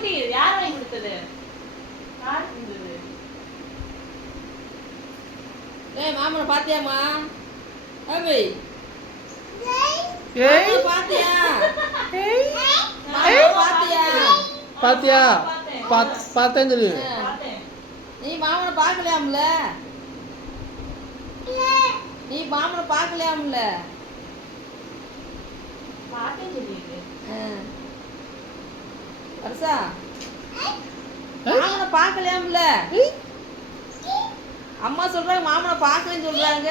குட்டி யார் வாங்கி கொடுத்தது? யார் கொடுத்தது? ஏய் மாமனை பாத்தியாமா? அபி ஏய் பாத்தியா? பாத்தியா? பாத்தியா? பார்த்தேன்னு சொல்லு. நீ மாமனை பார்க்கலையாம்ல? நீ மாமனை பார்க்கலையாம்ல? பார்த்தேன்னு சொல்லிட்டு. வருஷா மாமனை பார்க்கலையாம்ல? அம்மா சொல்றாங்க மாமனை பார்க்கலன்னு சொல்றாங்க.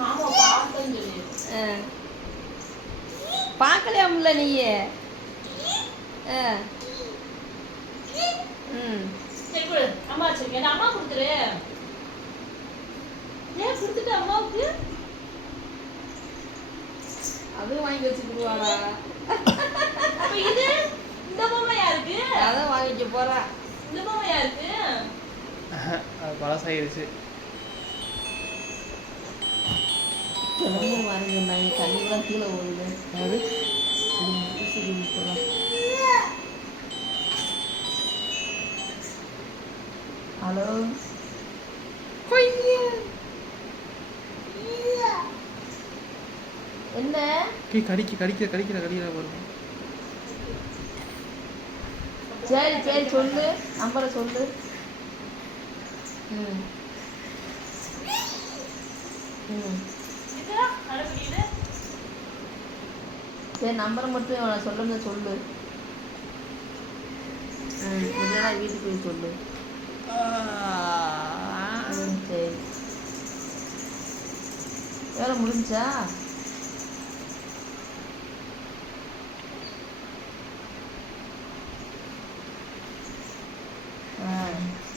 மாமா பார்த்தேன்னு சொல்லிட்டு. பார்க்கலையாம்ல நீயே? சரி கொடு, அம்மா வச்சிருக்கேன். அம்மா கொடுத்துரு. ஏன் கொடுத்துட்டு அம்மாவுக்கு? அதுவும் வாங்கி வச்சுக்கிடுவாடா. அப்ப இது இந்த பொம்மை யாருக்கு? அதான் வாங்கிக்க போறா. இந்த பொம்மை யாருக்கு? அது பழசாயிருச்சு. தினமும் வாங்கிருந்தாங்க, தண்ணிலாம் கீழே ஓடுது. அது ஹலோ என்ன கடிக்கிற பாருங்க. சரி சரி சொல்லு, நம்பரை சொல்லு. ம் ம் இது அடப்பிடிது. சரி நம்பரை மட்டும் சொல்லுங்க சொல்லு. இல்லைனா வீட்டுக்கு போய் சொல்லு. சரி வேலை முடிஞ்சா?